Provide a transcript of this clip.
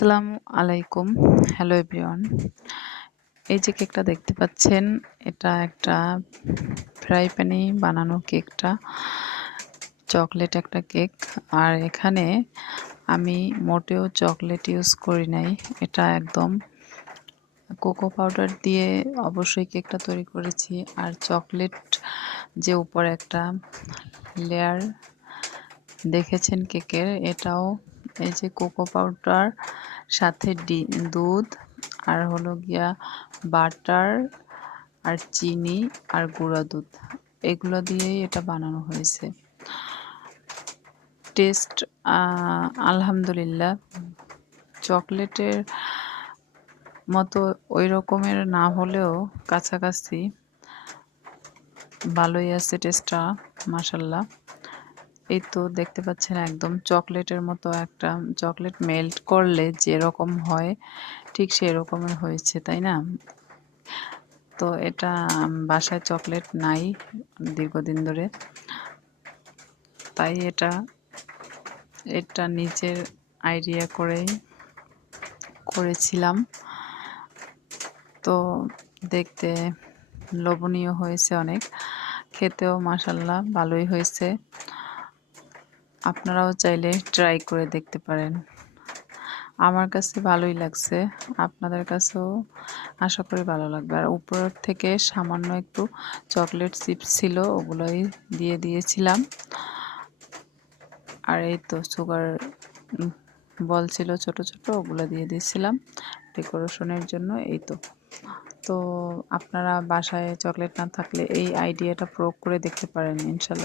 আসসালামু আলাইকুম। Hello everyone. এই যে কেকটা দেখতে পাচ্ছেন, এটা একটা ফ্রাই প্যানে বানানো কেকটা। চকলেট একটা কেক। আর এখানে আমি মোটেও চকলেট ইউজ করি নাই। এটা একদম কোকো পাউডার দিয়ে অবশ্যই কেকটা তৈরি করেছি। আর চকলেট যে উপরে একটা লেয়ার দেখেছেন কেকের, এটাও এই যে কোকো পাউডার সাথে দুধ আর হলো গিয়া বাটার আর চিনি আর গুঁড়া দুধ, এগুলো দিয়েই এটা বানানো হয়েছে। টেস্ট আলহামদুলিল্লাহ চকলেটের মতো ওই রকমের না হলেও কাছাকাছি ভালোই আছে টেস্টটা, মাশাল্লাহ। এই তো দেখতে পাচ্ছেন একদম চকলেটের মতো, একটা চকলেট মেল্ট করলে যেরকম হয় ঠিক সেই রকমের হয়েছে, তাই না? তো এটা বাসায় চকলেট নাই দীর্ঘদিন ধরে, তাই এটা নিজের আইডিয়া করেই করেছিলাম। তো দেখতে লোভনীয় হয়েছে অনেক, খেতেও মাশাল্লাহ ভালোই হয়েছে। আপনারাও চাইলে ট্রাই করে দেখতে পারেন। আমার কাছে ভালোই লাগছে, আপনাদের কাছেও আশা করি ভালো লাগবে। আর উপর থেকে সামান্য একটু চকলেট চিপস ছিল, ওগুলোই দিয়ে দিয়েছিলাম। আর এই তো সুগার বল ছিল ছোট ছোট, ওগুলো দিয়ে দিয়েছিলাম ডেকোরেশনের জন্য। এই তো আপনারা বাসায় চকলেট না থাকলে এই আইডিয়াটা প্রয়োগ করে দেখতে পারেন, ইনশাল্লাহ